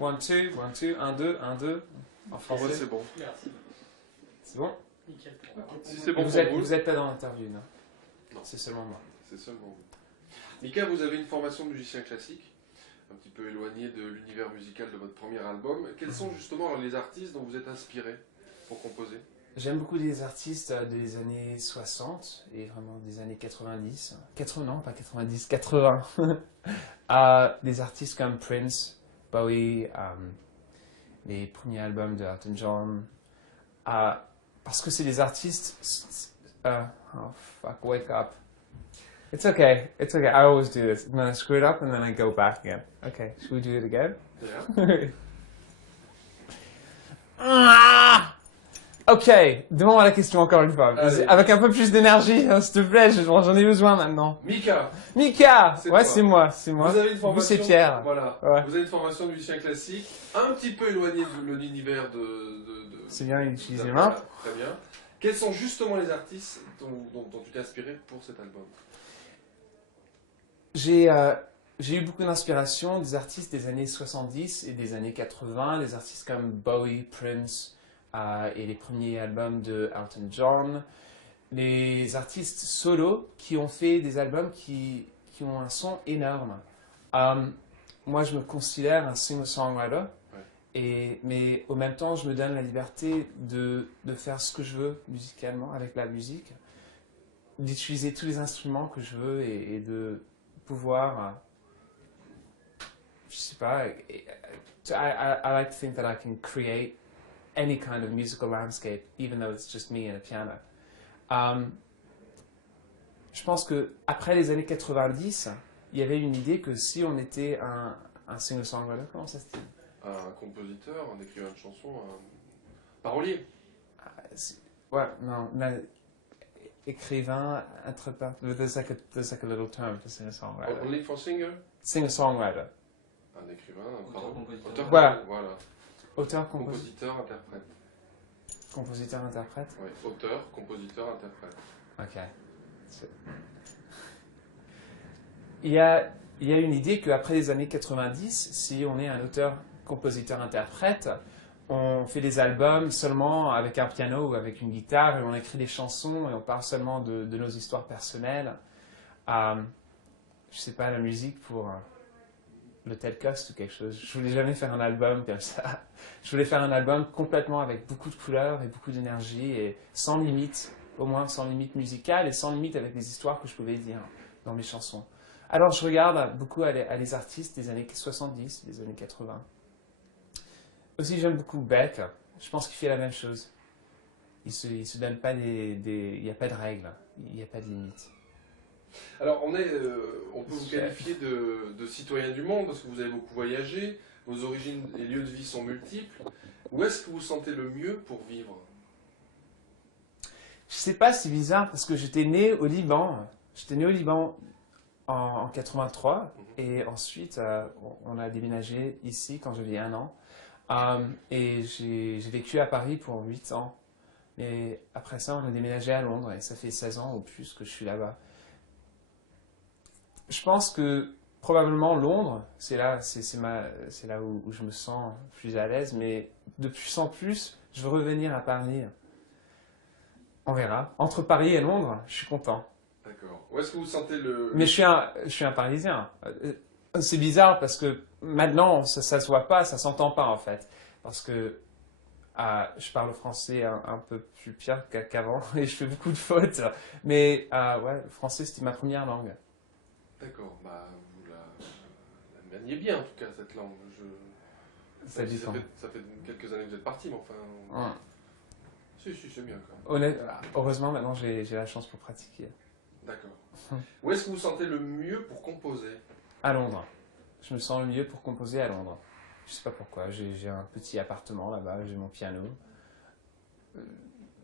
One, two, un, deux, un, deux. En Ouais, français. c'est bon. Merci. C'est bon? Nickel. Si c'est Et bon vous pour êtes, vous, vous êtes pas dans l'interview, non? Non. C'est seulement moi. c'est seulement vous. Mika, vous avez une formation de musicien classique, un petit peu éloignée de l'univers musical de votre premier album. Quels sont justement alors, les artistes dont vous êtes inspiré pour composer? J'aime beaucoup les artistes des années 60 et vraiment des années 90. 80, non, pas 90, 80. Des artistes comme Prince, Bowie, les premiers albums de Elton John. Parce que c'est des artistes. Oh fuck, wake up. It's okay, it's okay. I always do this. And then I screw it up and then I go back again. Okay, should we do it again? Yeah. Ok, demande-moi la question encore une fois. Allez. Avec un peu plus d'énergie, hein, s'il te plaît, j'en ai besoin maintenant. Mika, Mika! C'est Ouais, toi. c'est moi, c'est moi. vous avez une Vous, formation. c'est Pierre. Voilà. Ouais. Vous avez une formation de musicien classique, un petit peu éloignée de l'univers C'est bien d'utiliser les Voilà, mains. très bien. Quels sont justement les artistes dont tu t'es inspiré pour cet album? J'ai eu beaucoup d'inspiration des artistes des années 70 et des années 80, des artistes comme Bowie, Prince et les premiers albums de Elton John, les artistes solo qui ont fait des albums qui ont un son énorme. Moi, je me considère un singer-songwriter, mais au même temps, je me donne la liberté de faire ce que je veux musicalement avec la musique, d'utiliser tous les instruments que je veux et de pouvoir, je sais pas, I like to think that I can create any kind of musical landscape, even though it's just me and a piano. Je pense que après les années 90, il y avait une idée que si on était un singer-songwriter, comment ça se dit? Un compositeur, un écrivain de chansons, un parolier. Ouais, non, écrivain, interprète, there's like a little term for singer-songwriter. Only for singer. Singer-songwriter. Un écrivain, un Auteur-compositeur. auteur, Voilà. voilà. Auteur, Compositeur, interprète. compositeur, interprète. Oui, auteur, compositeur, interprète. Ok. Il y a une idée qu'après les années 90, si on est un auteur, compositeur, interprète, on fait des albums seulement avec un piano ou avec une guitare et on écrit des chansons et on parle seulement de nos histoires personnelles. Je sais pas, la musique pour le Tel Cost ou quelque chose. Je voulais jamais faire un album comme ça. Je voulais faire un album complètement avec beaucoup de couleurs et beaucoup d'énergie et sans limite, au moins sans limite musicale et sans limite avec les histoires que je pouvais dire dans mes chansons. Alors je regarde beaucoup à les artistes des années 70, des années 80. Aussi j'aime beaucoup Beck. Je pense qu'il fait la même chose. Il se donne pas il n'y a pas de règles, il n'y a pas de limites. Alors, on peut vous qualifier de citoyen du monde parce que vous avez beaucoup voyagé, vos origines et lieux de vie sont multiples. Où est-ce que vous vous sentez le mieux pour vivre? Je sais pas, c'est bizarre parce que j'étais né au Liban. J'étais né au Liban en 83 et ensuite on a déménagé ici quand j'avais 1 an. Et j'ai vécu à Paris pour 8 ans. Et après ça, on a déménagé à Londres et ça fait 16 ans ou plus que je suis là-bas. Je pense que probablement Londres, c'est là où je me sens plus à l'aise, mais de plus en plus, je veux revenir à Paris. On verra. Entre Paris et Londres, je suis content. D'accord. Où est-ce que vous sentez le... Mais je suis un Parisien. C'est bizarre parce que maintenant, ça se voit pas, ça s'entend pas en fait. Parce que je parle français un peu plus pire qu'avant et je fais beaucoup de fautes. Mais ouais, le français c'était ma première langue. D'accord. Bah, vous la maniez bien en tout cas, cette langue. Ça dépend. Ça fait quelques années que vous êtes parti, mais enfin... Ouais. Si, c'est bien quand même. Heureusement, maintenant j'ai la chance pour pratiquer. D'accord. Où est-ce que vous vous sentez le mieux pour composer? À Londres. Je me sens le mieux pour composer à Londres. Je sais pas pourquoi. J'ai un petit appartement là-bas, j'ai mon piano.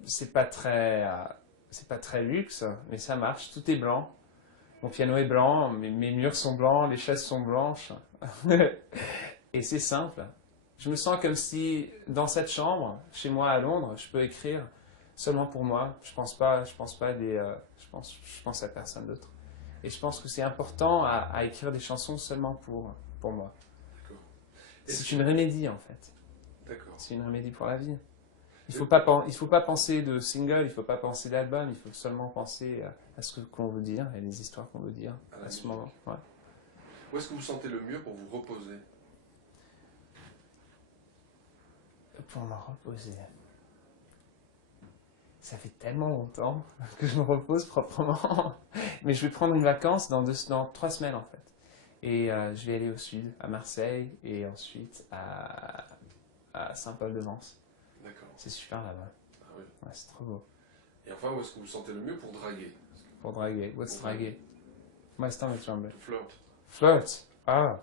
C'est pas très luxe, mais ça marche. Tout est blanc. Mon piano est blanc, mes murs sont blancs, les chaises sont blanches. Et c'est simple. Je me sens comme si, dans cette chambre, chez moi à Londres, je peux écrire seulement pour moi. Je pense à personne d'autre. Et je pense que c'est important à écrire des chansons seulement pour moi. D'accord. C'est une remédie en fait. D'accord. C'est une remédie pour la vie. Il faut pas penser de single, il faut pas penser d'album, il faut seulement penser à ce qu'on veut dire et les histoires qu'on veut dire à ce moment. Ouais. Où est-ce que vous sentez le mieux pour vous reposer? Pour me reposer. Ça fait tellement longtemps que je me repose proprement. Mais je vais prendre une vacance dans 3 semaines en fait. Et je vais aller au sud, à Marseille, et ensuite à Saint-Paul-de-Vence. D'accord. C'est super là-bas. Ah oui. Ouais, c'est trop beau. Et enfin, où est-ce que vous sentez le mieux pour draguer? Pour draguer. What's Pour draguer? My stomach rumble. Flirt. Flirt. Ah.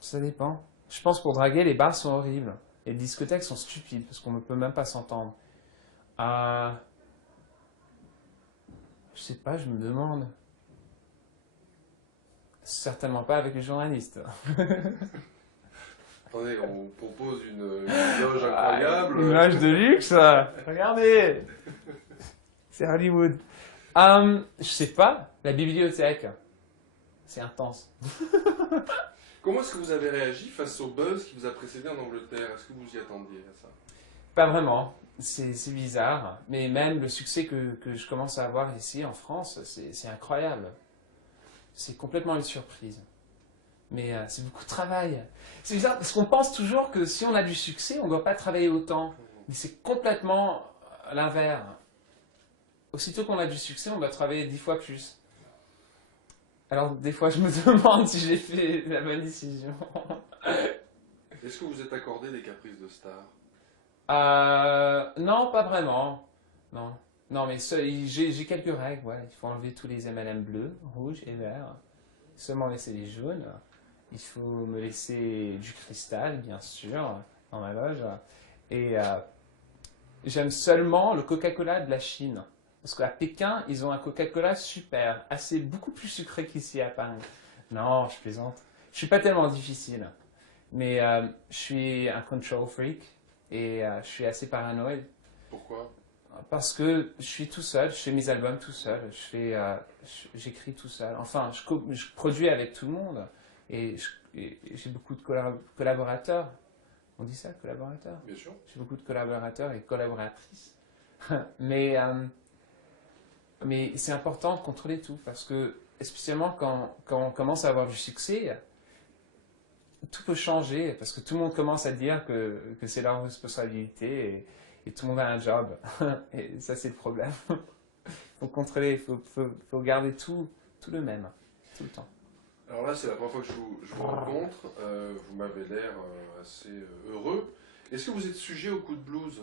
Ça dépend. Je pense pour draguer, les bars sont horribles. Les discothèques sont stupides parce qu'on ne peut même pas s'entendre. Je sais pas, je me demande. Certainement pas avec les journalistes. Attendez, on propose une loge incroyable. Une loge de luxe. Regardez. C'est Hollywood. Je sais pas. La bibliothèque. C'est intense. Comment est-ce que vous avez réagi face au buzz qui vous a précédé en Angleterre? Est-ce que vous y attendiez à ça? Pas vraiment. C'est bizarre. Mais même le succès que je commence à avoir ici en France, c'est incroyable. C'est complètement une surprise. Mais c'est beaucoup de travail. C'est bizarre parce qu'on pense toujours que si on a du succès, on ne doit pas travailler autant. Mais c'est complètement l'inverse. Aussitôt qu'on a du succès, on doit travailler 10 fois plus. Alors des fois, je me demande si j'ai fait la bonne décision. Est-ce que vous êtes accordé des caprices de star? Non, pas vraiment. Non, non, mais j'ai quelques règles. Ouais. Il faut enlever tous les M&M bleus, rouges et verts. Seulement laisser les jaunes. Il faut me laisser du cristal, bien sûr, dans ma loge. Et j'aime seulement le Coca-Cola de la Chine. Parce qu'à Pékin, ils ont un Coca-Cola super, beaucoup plus sucré qu'ici à Paris. Non, je plaisante. Je suis pas tellement difficile. Mais je suis un control freak et je suis assez paranoïde. Pourquoi? Parce que je suis tout seul, je fais mes albums tout seul, j'écris tout seul. Enfin, je produis avec tout le monde et j'ai beaucoup de collaborateurs. On dit ça, collaborateurs? Bien sûr. J'ai beaucoup de collaborateurs et collaboratrices. Mais c'est important de contrôler tout parce que, spécialement quand on commence à avoir du succès, tout peut changer parce que tout le monde commence à dire que c'est leur responsabilité et tout le monde a un job. Et ça, c'est le problème. Il faut contrôler, il faut garder tout le même, tout le temps. Alors là, c'est la première fois que je vous rencontre. Vous m'avez l'air assez heureux. Est-ce que vous êtes sujet au coup de blues?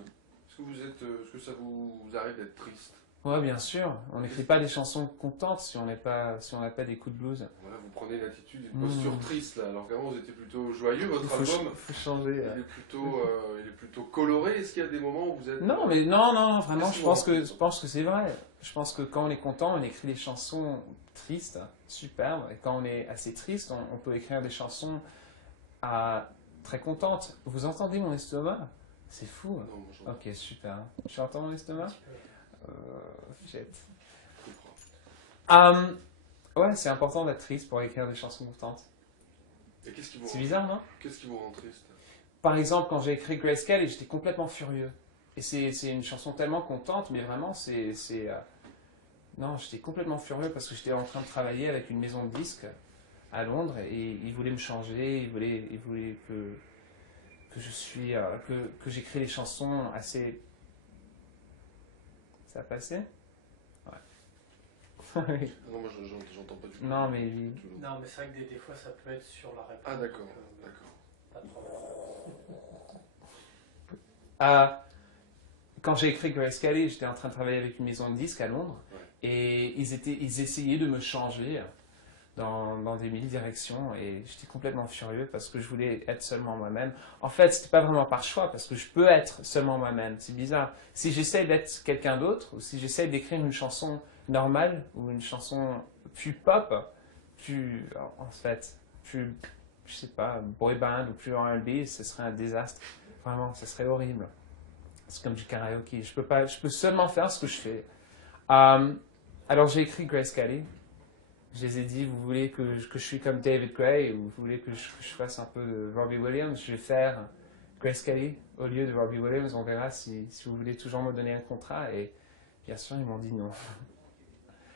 Est-ce que ça vous arrive d'être triste? Ouais, bien sûr. On n'écrit pas des chansons contentes si on n'a pas des coups de blues. Voilà, vous prenez l'attitude, une posture triste là. Alors qu'avant vous étiez plutôt joyeux. Votre album, faut changer. il est plutôt coloré. Est-ce qu'il y a des moments où vous êtes Non, mais non, vraiment. Je pense que c'est vrai. Je pense que quand on est content, on écrit des chansons tristes, superbes. Et quand on est assez triste, on peut écrire des chansons très contentes. Vous entendez mon estomac? C'est fou. Non, moi, j'en- Ok, super. Tu entends mon estomac? Shit. Ouais, c'est important d'être triste pour écrire des chansons contantes. Et qu'est-ce qui vous C'est rend... bizarre, non? Qu'est-ce qui vous rend triste? Par exemple, quand j'ai écrit Grayscale, j'étais complètement furieux. Et c'est une chanson tellement contente, mais vraiment, non, j'étais complètement furieux parce que j'étais en train de travailler avec une maison de disques à Londres et ils voulaient me changer, ils voulaient que j'écris des chansons assez... Ça a passé? Ouais. Non, moi j'entends pas du tout. Non, mais... Non, mais c'est vrai que des fois ça peut être sur la réponse. Ah d'accord, donc, d'accord. pas trop. Quand j'ai écrit Grayscale, j'étais en train de travailler avec une maison de disques à Londres et ils essayaient de me changer dans des mille directions et j'étais complètement furieux parce que je voulais être seulement moi-même. En fait, c'était pas vraiment par choix parce que je peux être seulement moi-même. C'est bizarre. Si j'essaie d'être quelqu'un d'autre ou si j'essaie d'écrire une chanson normale ou une chanson plus pop, plus je sais pas, boy band ou plus R&B, ce serait un désastre. Vraiment, ce serait horrible. C'est comme du karaoké. Je peux seulement faire ce que je fais. Alors j'ai écrit Grayscale Je les ai dit, vous voulez que je suis comme David Gray ou vous voulez que je fasse un peu de Robbie Williams, je vais faire Grace Kelly au lieu de Robbie Williams. On verra si vous voulez toujours me donner un contrat. Et bien sûr, ils m'ont dit non.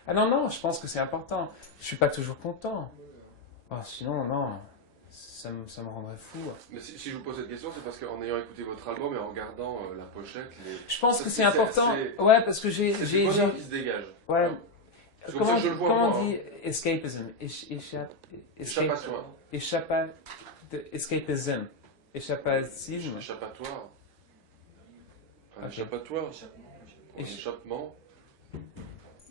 Ah non, non, je pense que c'est important. Je suis pas toujours content. Oh, sinon, non, ça me rendrait fou. Mais si je vous pose cette question, c'est parce qu'en ayant écouté votre album et en regardant la pochette, Je pense ça, que c'est important. Ouais, parce que c'est du bonheur qui se dégage. Ouais. C'est comme ça que je le vois, comment moi, on dit escapism? Échappatoire. Escapism. Échappatisme. Échappatoire. Un Ok. échappatoire. Un Éch- échappement.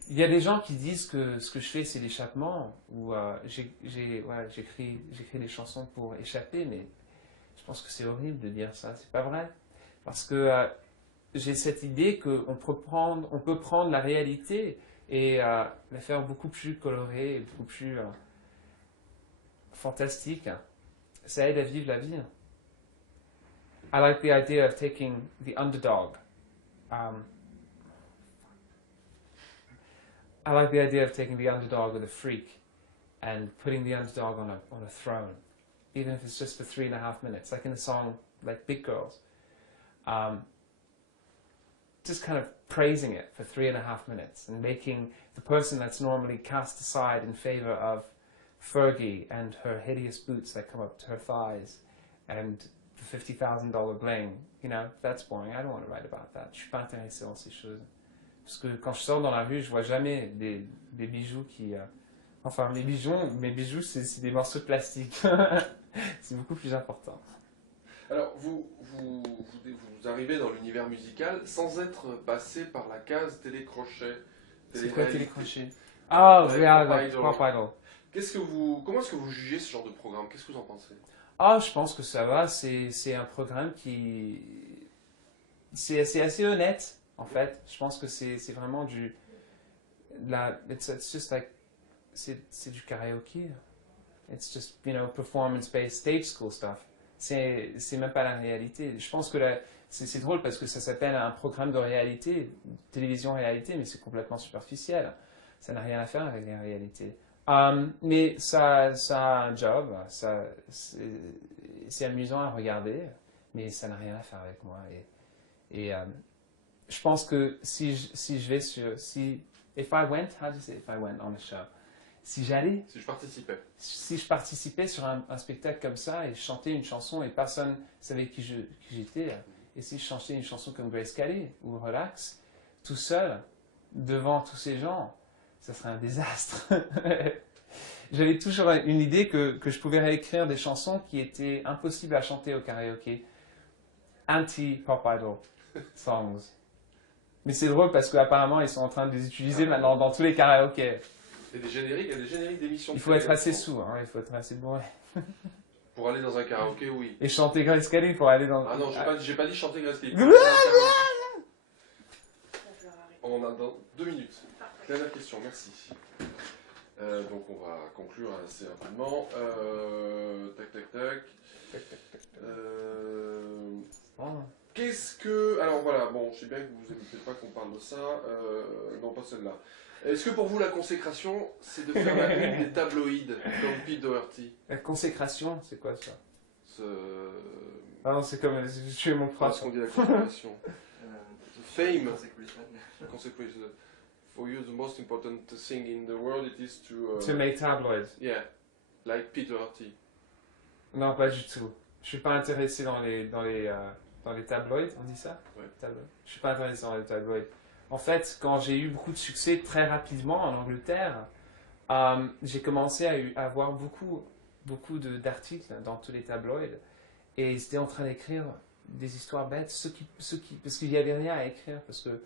Il y a des gens qui disent que ce que je fais c'est l'échappement, ou j'écris des chansons pour échapper, mais je pense que c'est horrible de dire ça, c'est pas vrai. Parce que j'ai cette idée qu'on peut prendre la réalité et la faire beaucoup plus colorée, et beaucoup plus fantastique. Ça aide à vivre la vie. I like the idea of taking the underdog. I like the idea of taking the underdog or the freak and putting the underdog on a throne, even if it's just for 3.5 minutes, like in a song like Big Girls. Just kind of praising it for 3.5 minutes and making the person that's normally cast aside in favor of Fergie and her hideous boots that come up to her thighs and the $50,000 bling, that's boring. I don't want to write about that. Je suis pas intéressé dans ces choses. Parce que quand je sors dans la rue, je vois jamais des bijoux qui... Enfin, mes bijoux, c'est des morceaux de plastique. C'est beaucoup plus important. Alors, vous arrivez dans l'univers musical sans être passé par la case télécrochet. C'est quoi télécrochet? Pop Pop Idol. Comment est-ce que vous jugez ce genre de programme? Qu'est-ce que vous en pensez? Je pense que ça va. C'est un programme qui... C'est assez honnête, en fait. Je pense que c'est vraiment du... It's just like... C'est du karaoké. It's just, performance-based stage school stuff. C'est même pas la réalité. Je pense que c'est drôle parce que ça s'appelle un programme de réalité, télévision réalité, mais c'est complètement superficiel. Ça n'a rien à faire avec la réalité. Mais ça a un job, c'est amusant à regarder, mais ça n'a rien à faire avec moi. Et je pense que si je vais if I went, how do you say if I went on a show? Si je participais sur un spectacle comme ça et je chantais une chanson et personne savait qui j'étais, et si je chantais une chanson comme Grace Kelly ou Relax, tout seul, devant tous ces gens, ça serait un désastre. J'avais toujours une idée que je pouvais réécrire des chansons qui étaient impossibles à chanter au karaoké. Anti-Pop Idol songs. Mais c'est drôle parce qu'apparemment ils sont en train de les utiliser maintenant dans tous les karaokés. Il y a des génériques d'émissions. Il faut être assez sourd, il faut être assez bourré. Pour aller dans un karaoké, oui. Et chanter Grace Kelly pour aller dans... Ah non, j'ai pas dit chanter Grace Kelly. On a dans 2 minutes. Dernière question, merci. Donc on va conclure assez rapidement. Qu'est-ce que... Alors voilà, bon, je sais bien que vous n'aimez peut-être pas qu'on parle de ça. Non, pas celle-là. Est-ce que pour vous la consécration, c'est de faire la une des tabloïds comme Pete Doherty? La consécration, c'est quoi ça? Ah non, c'est comme... Je suis mon prof. Qu'est-ce qu'on dit la consécration? Fame. Consecration. For you, the most important thing in the world, it is To make tabloids. Yeah, like Pete Doherty. Non, pas du tout. Je suis pas intéressé dans les tabloïds, on dit ça? Ouais. Tabloïds. Je suis pas intéressé dans les tabloïds. En fait, quand j'ai eu beaucoup de succès très rapidement en Angleterre, j'ai commencé à avoir beaucoup d'articles dans tous les tabloïds et ils étaient en train d'écrire des histoires bêtes, parce qu'il n'y avait rien à écrire, parce que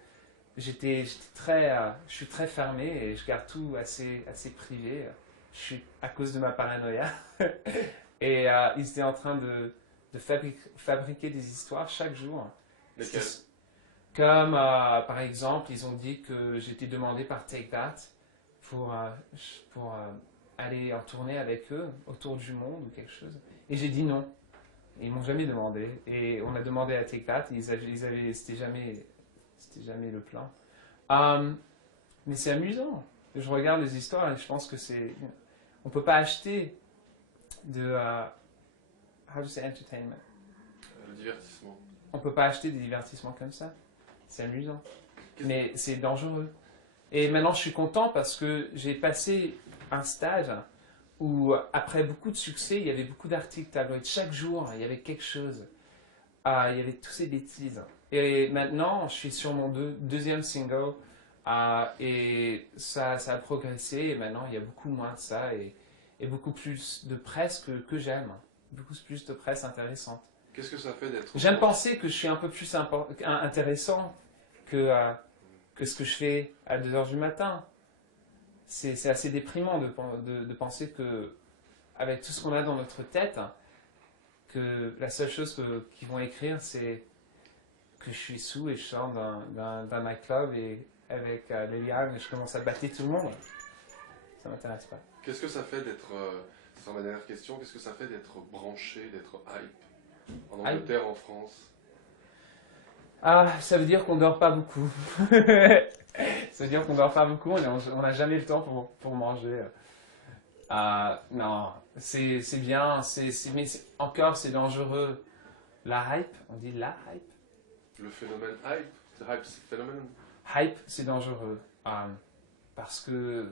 je suis très fermé et je garde tout assez privé. À cause de ma paranoïa. Et ils étaient en train de fabriquer des histoires chaque jour. Lesquelles? Comme, par exemple, ils ont dit que j'étais demandé par Take That pour aller en tournée avec eux, autour du monde ou quelque chose. Et j'ai dit non. Ils m'ont jamais demandé. Et on a demandé à Take That, et c'était jamais le plan. Mais c'est amusant. je regarde les histoires et je pense que c'est... On peut pas acheter de... how to say entertainment. Le divertissement. On peut pas acheter des divertissements comme ça. C'est amusant. Qu'est-ce- Mais c'est dangereux. Et maintenant, je suis content parce que j'ai passé un stage où, après beaucoup de succès, il y avait beaucoup d'articles tabloïds. Chaque jour, il y avait quelque chose. Il y avait tous ces bêtises. Et maintenant, je suis sur mon deuxième single. Et ça a progressé. Et maintenant, il y a beaucoup moins de ça. Et beaucoup plus de presse que j'aime. Beaucoup plus de presse intéressante. Qu'est-ce que ça fait d'être... J'aime penser que je suis un peu plus intéressant que ce que je fais à 2 heures du matin. C'est assez déprimant de penser que, avec tout ce qu'on a dans notre tête, que la seule chose qu'ils vont écrire, c'est que je suis sous et je sors d'un nightclub et avec Liliane et je commence à battre tout le monde. Ça m'intéresse pas. Qu'est-ce que ça fait d'être... c'est ma dernière question. Qu'est-ce que ça fait d'être branché, d'être hype en Angleterre, en France? Ça veut dire qu'on dort pas beaucoup. Ça veut dire qu'on dort pas beaucoup, on n'a jamais le temps pour manger. Non, c'est bien, mais encore c'est dangereux. La hype, on dit la hype. Le phénomène hype. C'est hype, c'est phénomène. Hype, c'est dangereux. Parce que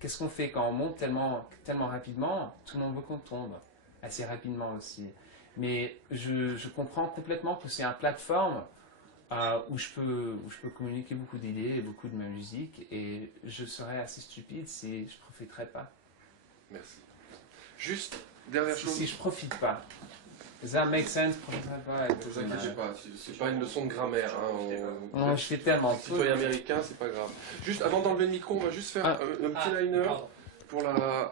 qu'est-ce qu'on fait quand on monte tellement rapidement? Tout le monde veut qu'on tombe assez rapidement aussi. Mais je comprends complètement que c'est une plateforme où je peux communiquer beaucoup d'idées et beaucoup de ma musique. Et je serais assez stupide si je ne profiterais pas. Merci. Juste, dernière chose. Si je profite pas. Does that make sense? Je profiterais pas. Ne vous inquiétez pas, c'est pas une leçon de grammaire. Non, je fais tellement de Citoyen américain, c'est pas grave. Juste avant d'enlever le micro, on va juste faire un petit liner Pardon. pour la...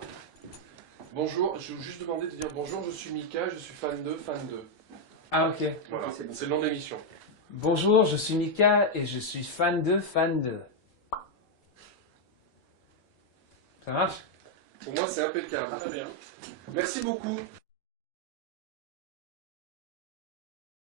Bonjour, je vais juste demander de dire bonjour, je suis Mika, je suis fan de. Ok. Voilà, c'est le nom de l'émission. Bonjour, je suis Mika et je suis fan de. Ça marche? Pour moi, c'est impeccable. Très bien. Merci beaucoup.